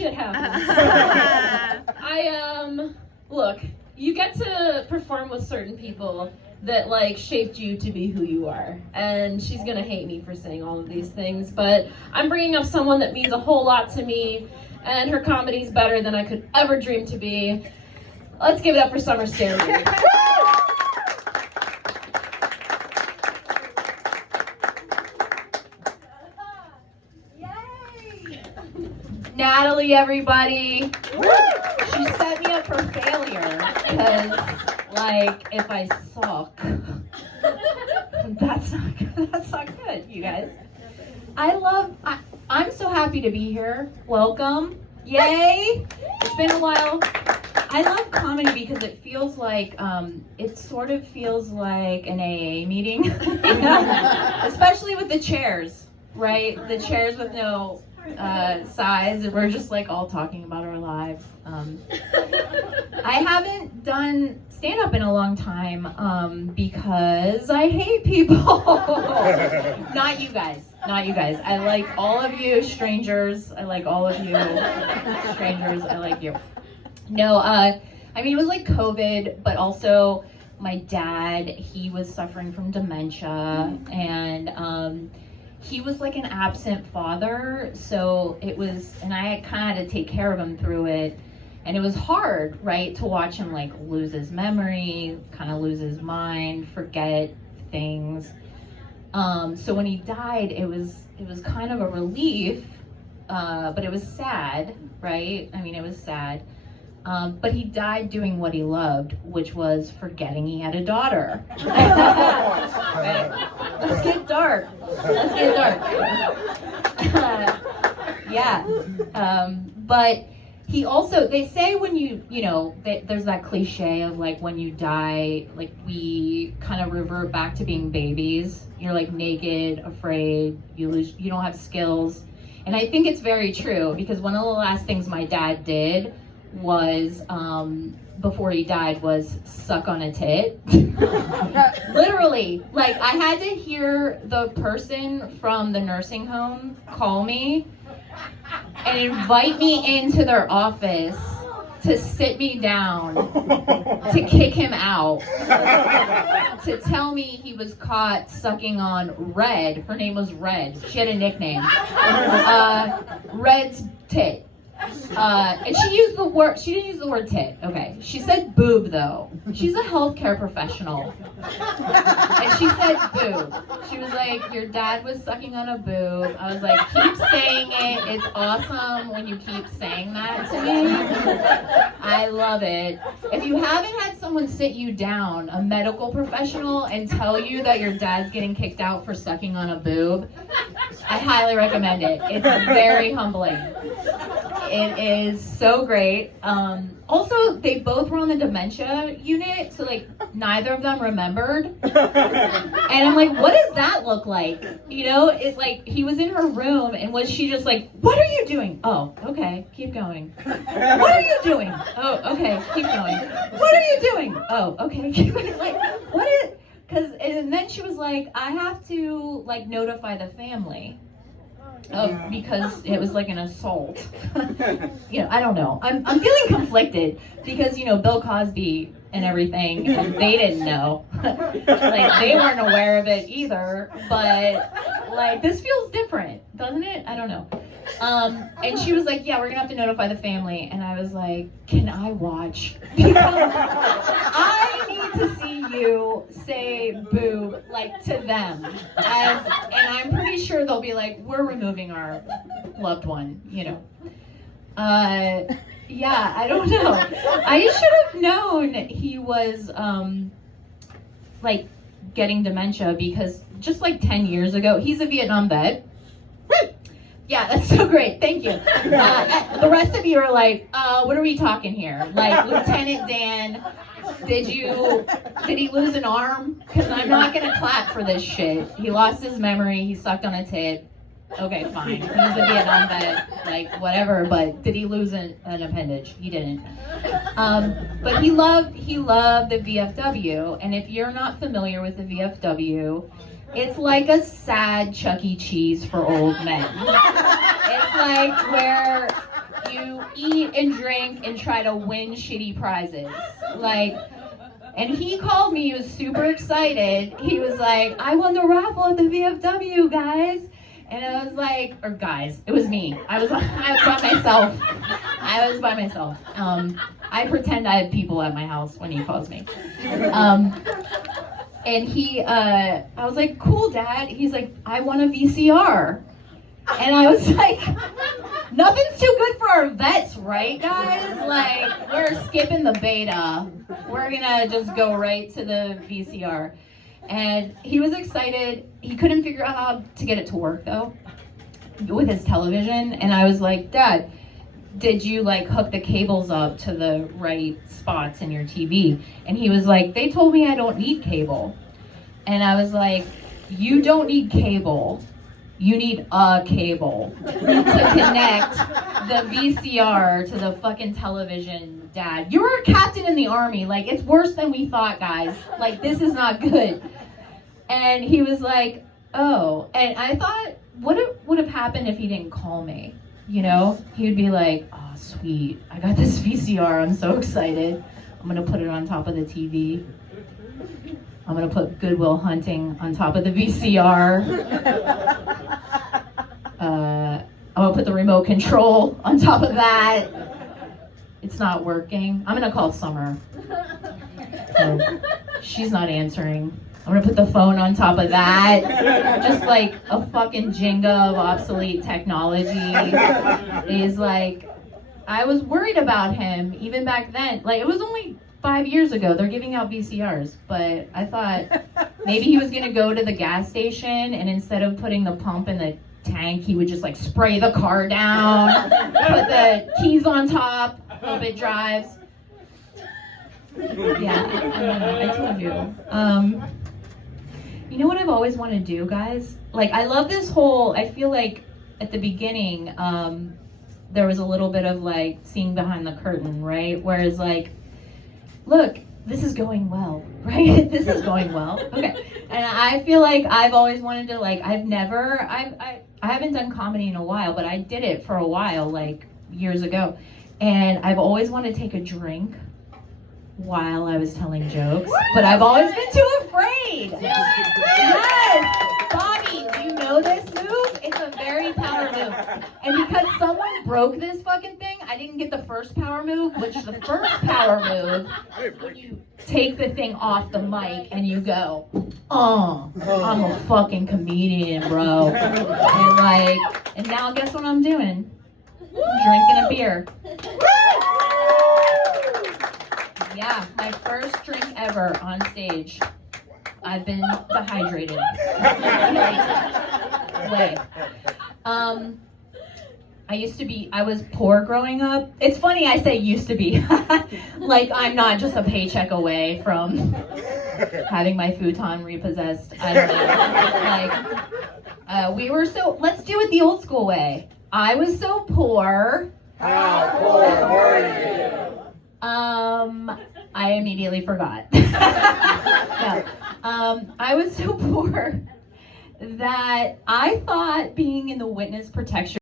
shit happens. Look, you get to perform with certain people that like shaped you to be who you are. And she's gonna hate me for saying all of these things, but I'm bringing up someone that means a whole lot to me, and her comedy's better than I could ever dream to be. Let's give it up for Summer Sterling. Natalie, everybody. She set me up for failure because, like, if I suck, that's not good, you guys. I'm so happy to be here. Welcome. Yay. It's been a while. I love comedy because it feels like, it sort of feels like an AA meeting, especially with the chairs, right? The chairs with no size, and we're just like all talking about our lives. I haven't done stand-up in a long time because I hate people. Not you guys. I like all of you strangers. I like all of you strangers. I like you. No, I mean, it was like COVID, but also my dad, he was suffering from dementia, and he was like an absent father, so it was, and I kind of had to take care of him through it, and it was hard, right, to watch him like lose his memory, kind of lose his mind, forget things. So when he died, it was kind of a relief, but it was sad, right? I mean, it was sad. But he died doing what he loved, which was forgetting he had a daughter. Right. Let's get dark. Yeah. But he also, they say when you know, there's that cliche of like when you die, like we kind of revert back to being babies. You're like naked, afraid, you don't have skills. And I think it's very true, because one of the last things my dad did was, before he died, was suck on a tit. Literally, like I had to hear the person from the nursing home call me and invite me into their office to sit me down, to kick him out, to tell me he was caught sucking on Red. Her name was Red. She had a nickname. Red's tit. And she didn't use the word tit, okay. She said boob though. She's a healthcare professional. And she said boob. She was like, your dad was sucking on a boob. I was like, keep saying it. It's awesome when you keep saying that to me. I love it. If you haven't had someone sit you down, a medical professional, and tell you that your dad's getting kicked out for sucking on a boob, I highly recommend it. It's very humbling. It is so great. Also, they both were on the dementia unit, so like neither of them remembered. And I'm like, what does that look like? You know, it's like he was in her room, and was she just like, what are you doing? Oh, okay, keep going. What are you doing? Oh, okay, keep going. What are you doing? Oh, okay, keep going. Like, what is? And then she was like, I have to like notify the family. Because it was like an assault. You know, I don't know. I'm feeling conflicted because, you know, Bill Cosby and everything, and they didn't know. Like, they weren't aware of it either, but like, this feels different, doesn't it? I don't know. And she was like, yeah, we're gonna have to notify the family. And I was like, can I watch? Because I need to see you say boob, like, to them. And I'm pretty sure they'll be like, we're removing our loved one, you know. Yeah, I don't know. I should have known he was, like, getting dementia, because just like 10 years ago, he's a Vietnam vet. Yeah, that's so great. Thank you. The rest of you are like, what are we talking here? Like, Lieutenant Dan, did he lose an arm? Because I'm not going to clap for this shit. He lost his memory. He sucked on a tit. Okay, fine. He's a Vietnam vet, like, whatever, but did he lose an appendage? He didn't. But he loved the VFW, and if you're not familiar with the VFW, it's like a sad Chuck E. Cheese for old men. It's like where You eat and drink and try to win shitty prizes. Like, and he called me, he was super excited. He was like, I won the raffle at the VFW, guys. And I was like, or guys, it was me. I was by myself. I pretend I have people at my house when he calls me. And I was like, cool, Dad. He's like, I won a VCR. And I was like, nothing's too good for our vets, right, guys? Like, we're skipping the beta. We're gonna just go right to the VCR. And he was excited. He couldn't figure out how to get it to work, though, with his television. And I was like, Dad, did you like hook the cables up to the right spots in your TV? And he was like, they told me I don't need cable. And I was like, you don't need cable. You need a cable to connect the VCR to the fucking television, Dad. You were a captain in the army. Like, it's worse than we thought, guys. Like, this is not good. And he was like, oh. And I thought, what would have happened if he didn't call me? You know? He would be like, oh, sweet. I got this VCR. I'm so excited. I'm going to put it on top of the TV. I'm going to put Good Will Hunting on top of the VCR. I'm going to put the remote control on top of that. It's not working. I'm going to call Summer. She's not answering. I'm going to put the phone on top of that. Just like a fucking Jenga of obsolete technology. Is like, I was worried about him even back then. Like, it was only 5 years ago. They're giving out VCRs, but I thought maybe he was gonna go to the gas station and instead of putting the pump in the tank, he would just like spray the car down, put the keys on top, hope it drives. Yeah, I told you. You know what I've always wanted to do, guys? Like, I love this whole, I feel like at the beginning, there was a little bit of like seeing behind the curtain, right? Whereas like, look, this is going well, right? This is going well. Okay. And I feel like I've always wanted to, like, I haven't done comedy in a while, but I did it for a while, like years ago. And I've always wanted to take a drink while I was telling jokes, but I've always been too afraid. Yes! Bobby, do you know this move? It's a very power move. And because someone broke this fucking thing, I didn't get the first power move, which is the first power move. When you take the thing off the mic and you go, oh, I'm a fucking comedian, bro. And now guess what I'm doing? I'm drinking a beer. Yeah, my first drink ever on stage. I've been dehydrated. Way. I was poor growing up. It's funny I say used to be. Like, I'm not just a paycheck away from having my futon repossessed. I don't know. Like, let's do it the old school way. I was so poor. How poor were you? I immediately forgot. No. I was so poor that I thought being in the witness protection